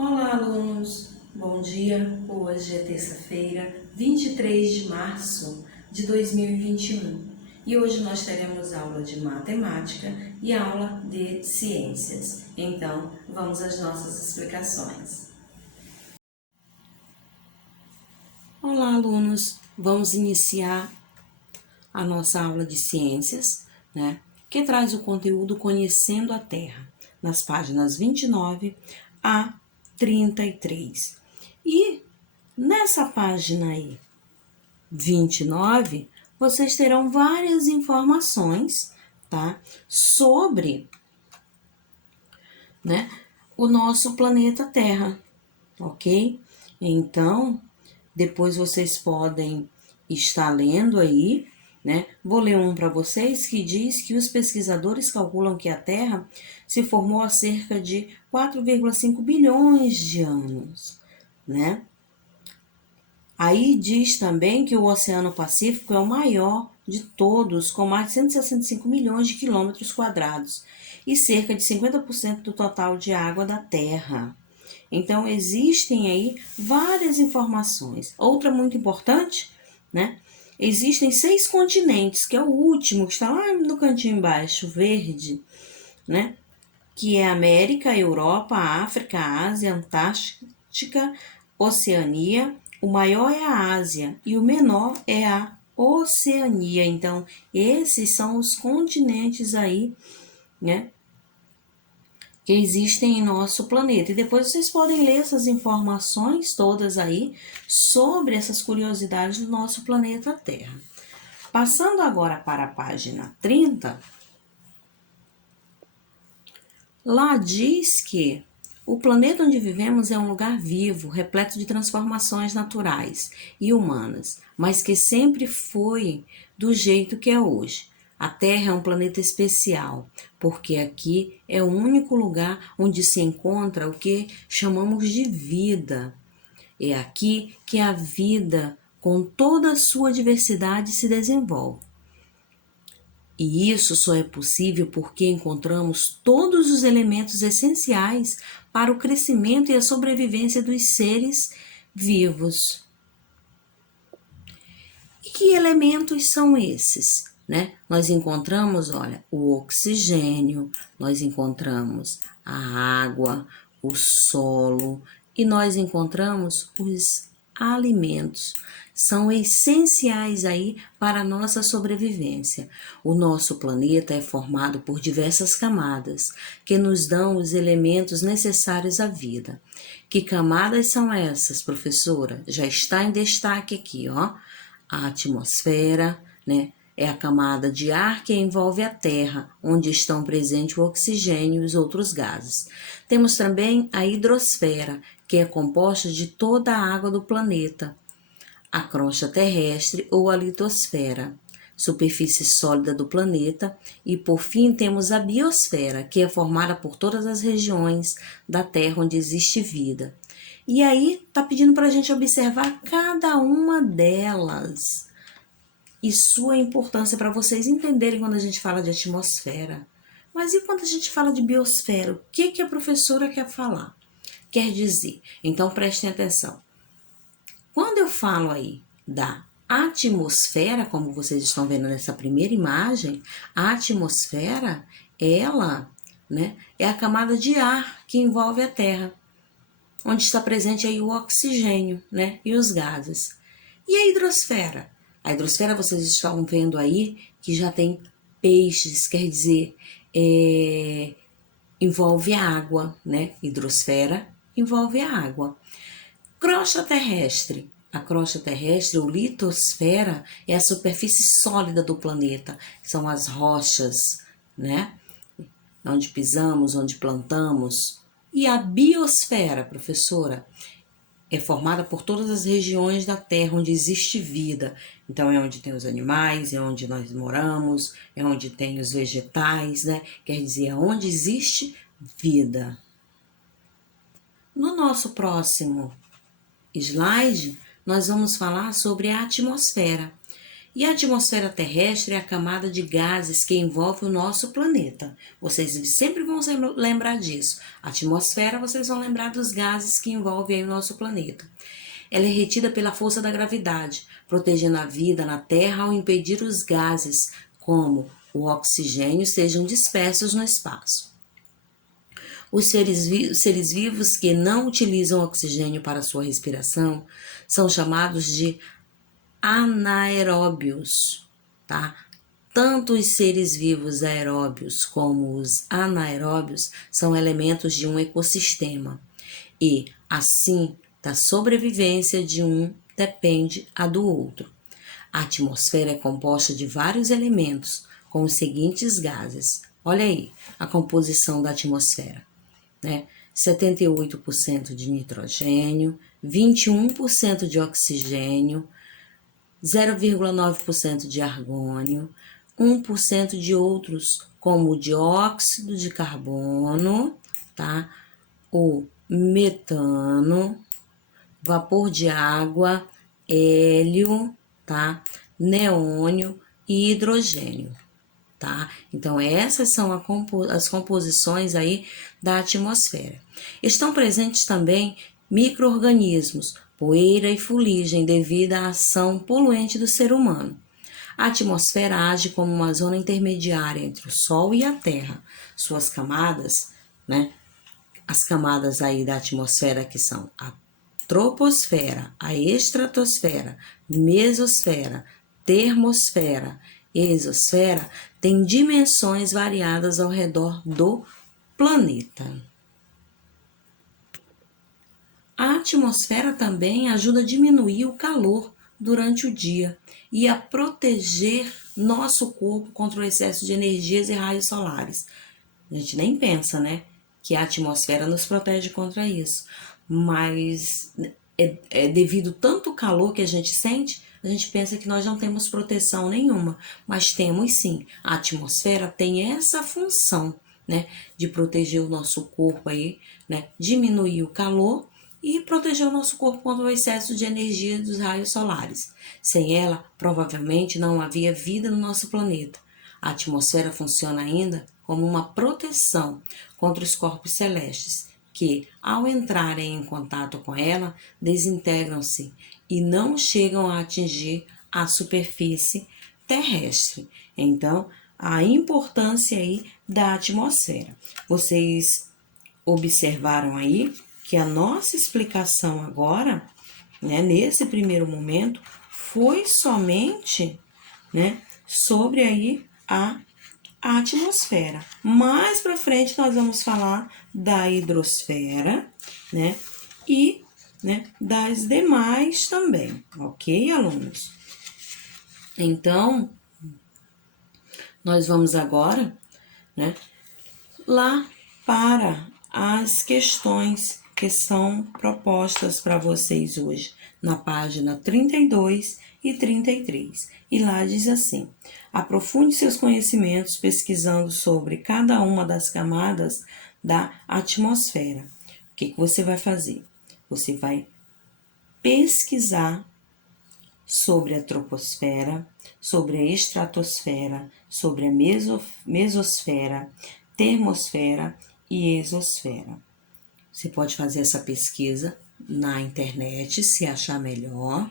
Olá, alunos! Bom dia! Hoje é terça-feira, 23 de março de 2021 e hoje nós teremos aula de matemática e aula de ciências. Então, vamos às nossas explicações. Olá, alunos! Vamos iniciar a nossa aula de ciências, que traz o conteúdo Conhecendo a Terra, nas páginas 29 a 33. E nessa página aí, 29, vocês terão várias informações, tá? Sobre, o nosso planeta Terra, ok? Então, depois vocês podem estar lendo aí, Vou ler um para vocês que diz que os pesquisadores calculam que a Terra se formou há cerca de 4,5 bilhões de anos, Aí diz também que o Oceano Pacífico é o maior de todos, com mais de 165 milhões de quilômetros quadrados e cerca de 50% do total de água da Terra. Então, existem aí várias informações. Outra muito importante, Existem 6 continentes, que é o último, que está lá no cantinho embaixo, verde, Que é a América, Europa, África, Ásia, Antártica, Oceania. O maior é a Ásia e o menor é a Oceania. Então, esses são os continentes aí, que existem em nosso planeta. E depois vocês podem ler essas informações todas aí sobre essas curiosidades do nosso planeta Terra. Passando agora para a página 30, lá diz que o planeta onde vivemos é um lugar vivo, repleto de transformações naturais e humanas, mas que sempre foi do jeito que é hoje. A Terra é um planeta especial, porque aqui é o único lugar onde se encontra o que chamamos de vida. É aqui que a vida, com toda a sua diversidade, se desenvolve. E isso só é possível porque encontramos todos os elementos essenciais para o crescimento e a sobrevivência dos seres vivos. E que elementos são esses? Nós encontramos, o oxigênio, nós encontramos a água, o solo e nós encontramos os alimentos. São essenciais aí para a nossa sobrevivência. O nosso planeta é formado por diversas camadas que nos dão os elementos necessários à vida. Que camadas são essas, professora? Já está em destaque aqui, ó. A atmosfera, é a camada de ar que envolve a Terra, onde estão presentes o oxigênio e os outros gases. Temos também a hidrosfera, que é composta de toda a água do planeta. A crosta terrestre ou a litosfera, superfície sólida do planeta. E, por fim, temos a biosfera, que é formada por todas as regiões da Terra onde existe vida. E aí, está pedindo para a gente observar cada uma delas e sua importância para vocês entenderem quando a gente fala de atmosfera. Mas e quando a gente fala de biosfera? O que a professora quer falar? Quer dizer, então prestem atenção. Quando eu falo aí da atmosfera, como vocês estão vendo nessa primeira imagem, a atmosfera, ela, é a camada de ar que envolve a Terra, onde está presente aí o oxigênio, e os gases. E a hidrosfera? A hidrosfera, vocês estão vendo aí que já tem peixes, quer dizer, envolve a água, Hidrosfera envolve a água. Crosta terrestre. A crosta terrestre, ou litosfera, é a superfície sólida do planeta. São as rochas, Onde pisamos, onde plantamos. E a biosfera, professora, é formada por todas as regiões da Terra onde existe vida. Então, é onde tem os animais, é onde nós moramos, é onde tem os vegetais, Quer dizer, é onde existe vida. No nosso próximo slide, nós vamos falar sobre a atmosfera. E a atmosfera terrestre é a camada de gases que envolve o nosso planeta. Vocês sempre vão lembrar disso. A atmosfera, vocês vão lembrar dos gases que envolvem o nosso planeta. Ela é retida pela força da gravidade, protegendo a vida na Terra ao impedir os gases, como o oxigênio, sejam dispersos no espaço. Os seres vivos que não utilizam oxigênio para sua respiração são chamados de anaeróbios, tá? Tanto os seres vivos aeróbios como os anaeróbios são elementos de um ecossistema e, assim, da sobrevivência de um depende a do outro. A atmosfera é composta de vários elementos, com os seguintes gases. Olha aí a composição da atmosfera, né? 78% de nitrogênio, 21% de oxigênio, 0,9% de argônio, 1% de outros, como o dióxido de carbono, tá? O metano, vapor de água, hélio, tá? Neônio e hidrogênio, tá? Então, essas são as composições aí da atmosfera. Estão presentes também micro-organismos, poeira e fuligem devido à ação poluente do ser humano. A atmosfera age como uma zona intermediária entre o Sol e a Terra. Suas camadas, né? As camadas aí da atmosfera que são a troposfera, a estratosfera, mesosfera, termosfera, exosfera, têm dimensões variadas ao redor do planeta. A atmosfera também ajuda a diminuir o calor durante o dia e a proteger nosso corpo contra o excesso de energias e raios solares. A gente nem pensa, né, que a atmosfera nos protege contra isso, mas devido tanto calor que a gente sente, a gente pensa que nós não temos proteção nenhuma, mas temos sim. A atmosfera tem essa função, né, de proteger o nosso corpo aí, né, diminuir o calor e proteger o nosso corpo contra o excesso de energia dos raios solares. Sem ela, provavelmente não havia vida no nosso planeta. A atmosfera funciona ainda como uma proteção contra os corpos celestes, que, ao entrarem em contato com ela, desintegram-se e não chegam a atingir a superfície terrestre. Então, a importância aí da atmosfera. Vocês observaram aí que a nossa explicação agora, né, nesse primeiro momento, foi somente, né, sobre aí a atmosfera. Mais para frente nós vamos falar da hidrosfera, né, e, né, das demais também, ok, alunos? Então, nós vamos agora, né, lá para as questões que são propostas para vocês hoje, na página 32 e 33. E lá diz assim: aprofunde seus conhecimentos pesquisando sobre cada uma das camadas da atmosfera. O que você vai fazer? Você vai pesquisar sobre a troposfera, sobre a estratosfera, sobre a mesosfera, termosfera e exosfera. Você pode fazer essa pesquisa na internet, se achar melhor,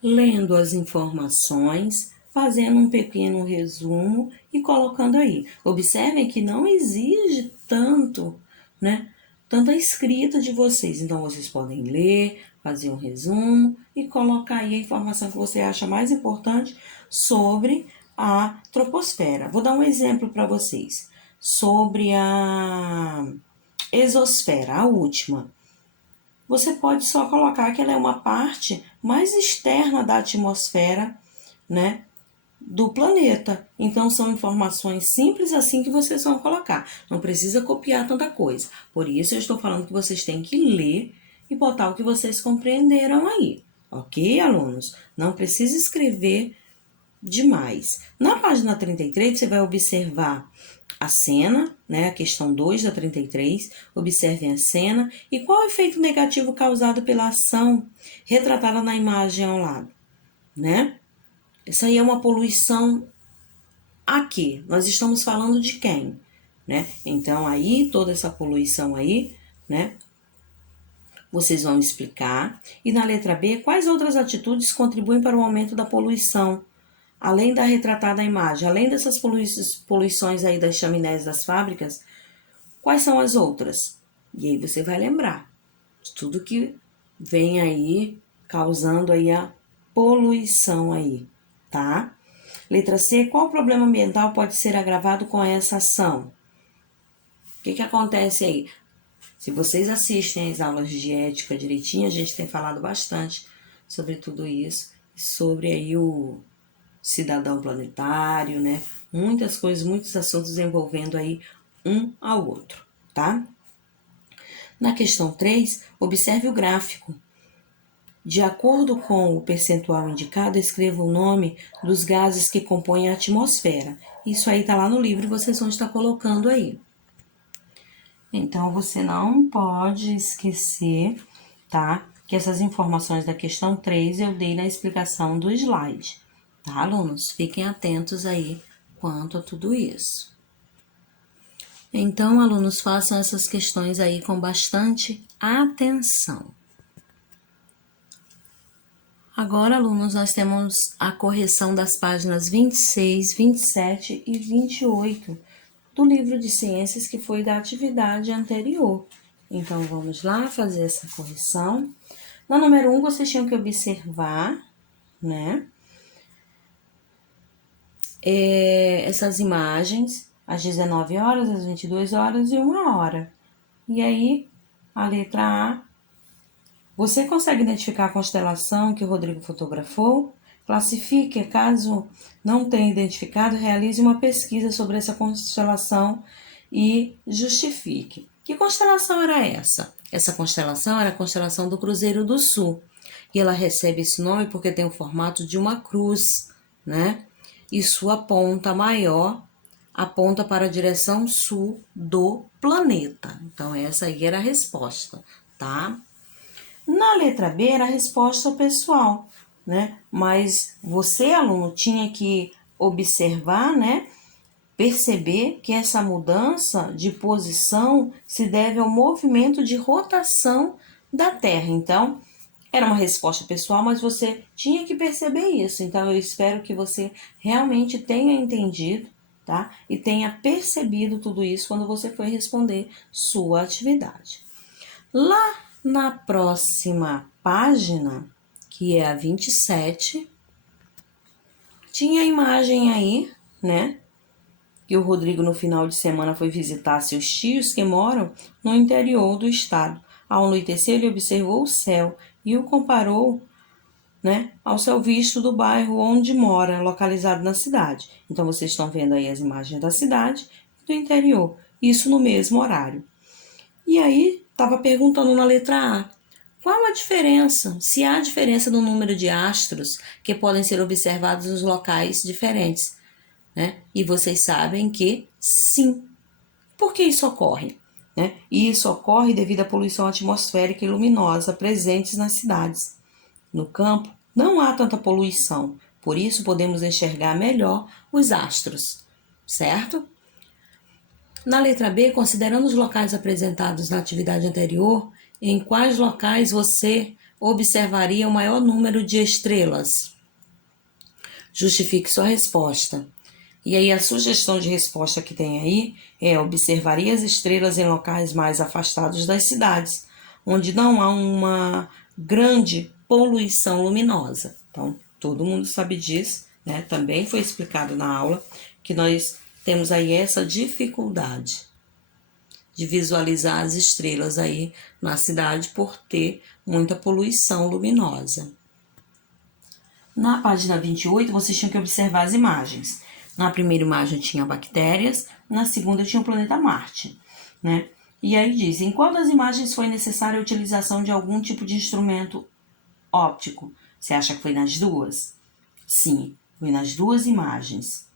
lendo as informações, fazendo um pequeno resumo e colocando aí. Observem que não exige tanto, né, tanta escrita de vocês. Então, vocês podem ler, fazer um resumo e colocar aí a informação que você acha mais importante sobre a troposfera. Vou dar um exemplo para vocês. Sobre a exosfera, a última. Você pode só colocar que ela é uma parte mais externa da atmosfera, né, do planeta. Então, são informações simples assim que vocês vão colocar. Não precisa copiar tanta coisa. Por isso, eu estou falando que vocês têm que ler e botar o que vocês compreenderam aí. Ok, alunos? Não precisa escrever demais. Na página 33, você vai observar a cena, né, a questão 2 da 33, observem a cena e qual é o efeito negativo causado pela ação retratada na imagem ao lado. né? Essa aí é uma poluição aqui. Nós estamos falando de quem, né? Então, aí, toda essa poluição aí, né? Vocês vão explicar. E na letra B, quais outras atitudes contribuem para o aumento da poluição? Além da retratada imagem, além dessas poluições aí das chaminés das fábricas, quais são as outras? E aí você vai lembrar de tudo que vem aí causando aí a poluição aí, tá? Letra C, qual problema ambiental pode ser agravado com essa ação? O que acontece aí? Se vocês assistem às aulas de ética direitinho, a gente tem falado bastante sobre tudo isso, sobre aí o cidadão planetário, né? Muitas coisas, muitos assuntos envolvendo aí um ao outro, tá? Na questão 3, observe o gráfico. De acordo com o percentual indicado, escreva o nome dos gases que compõem a atmosfera. Isso aí tá lá no livro e vocês vão estar colocando aí. Então, você não pode esquecer, tá? Que essas informações da questão 3 eu dei na explicação do slide, tá, alunos? Fiquem atentos aí quanto a tudo isso. Então, alunos, façam essas questões aí com bastante atenção. Agora, alunos, nós temos a correção das páginas 26, 27 e 28 do livro de ciências que foi da atividade anterior. Então, vamos lá fazer essa correção. Na número 1, vocês tinham que observar, né? Essas imagens, às 19 horas, às 22 horas e 1 hora. E aí, a letra A, você consegue identificar a constelação que o Rodrigo fotografou? Classifique, caso não tenha identificado, realize uma pesquisa sobre essa constelação e justifique. Que constelação era essa? Essa constelação era a constelação do Cruzeiro do Sul. E ela recebe esse nome porque tem o formato de uma cruz, né? E sua ponta maior aponta para a direção sul do planeta. Então, essa aí era a resposta, tá? Na letra B era a resposta pessoal, né? Mas você, aluno, tinha que observar, né? Perceber que essa mudança de posição se deve ao movimento de rotação da Terra. Então, era uma resposta pessoal, mas você tinha que perceber isso. Então, eu espero que você realmente tenha entendido, tá? E tenha percebido tudo isso quando você for responder sua atividade. Lá na próxima página, que é a 27, tinha a imagem aí, né? Que o Rodrigo no final de semana foi visitar seus tios que moram no interior do estado. Ao anoitecer, ele observou o céu e o comparou, né, ao céu visto do bairro onde mora, localizado na cidade. Então, vocês estão vendo aí as imagens da cidade e do interior, isso no mesmo horário. E aí, estava perguntando na letra A, qual a diferença, se há diferença no número de astros que podem ser observados nos locais diferentes, né? E vocês sabem que sim. Por que isso ocorre? Né? Isso ocorre devido à poluição atmosférica e luminosa presentes nas cidades. No campo, não há tanta poluição, por isso podemos enxergar melhor os astros, certo? Na letra B, considerando os locais apresentados na atividade anterior, em quais locais você observaria o maior número de estrelas? Justifique sua resposta. E aí a sugestão de resposta que tem aí é: observaria as estrelas em locais mais afastados das cidades, onde não há uma grande poluição luminosa. Então, todo mundo sabe disso, né? Também foi explicado na aula que nós temos aí essa dificuldade de visualizar as estrelas aí na cidade por ter muita poluição luminosa. Na página 28, vocês tinham que observar as imagens. Na primeira imagem tinha bactérias, na segunda tinha o planeta Marte, né? E aí diz, em qual das imagens foi necessária a utilização de algum tipo de instrumento óptico? Você acha que foi nas duas? Sim, foi nas duas imagens.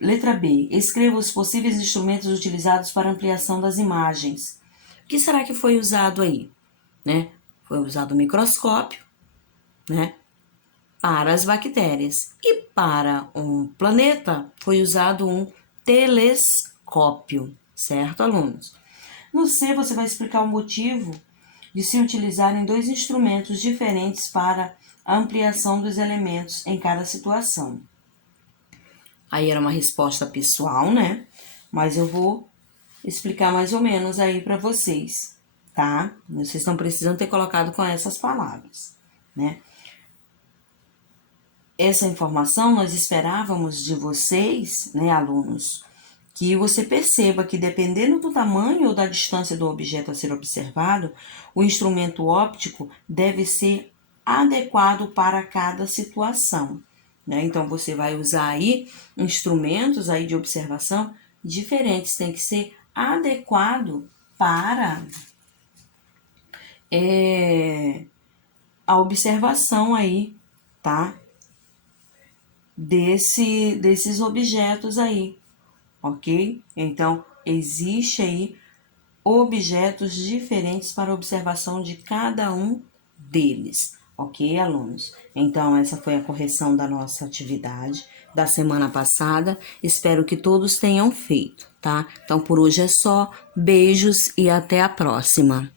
Letra B. Escreva os possíveis instrumentos utilizados para ampliação das imagens. O que será que foi usado aí? Né? Foi usado o microscópio, né? Para as bactérias. E para um planeta foi usado um telescópio, certo, alunos? No C, você vai explicar o motivo de se utilizarem dois instrumentos diferentes para a ampliação dos elementos em cada situação. Aí era uma resposta pessoal, né? Mas eu vou explicar mais ou menos aí para vocês, tá? Vocês não precisam ter colocado com essas palavras, né? Essa informação nós esperávamos de vocês, né, alunos, que você perceba que dependendo do tamanho ou da distância do objeto a ser observado, o instrumento óptico deve ser adequado para cada situação, né? Então você vai usar aí instrumentos aí de observação diferentes, tem que ser adequado para a observação aí, tá? Desses objetos aí, ok? Então, existe aí objetos diferentes para observação de cada um deles, ok, alunos? Então, essa foi a correção da nossa atividade da semana passada. Espero que todos tenham feito, tá? Então, por hoje é só. Beijos e até a próxima.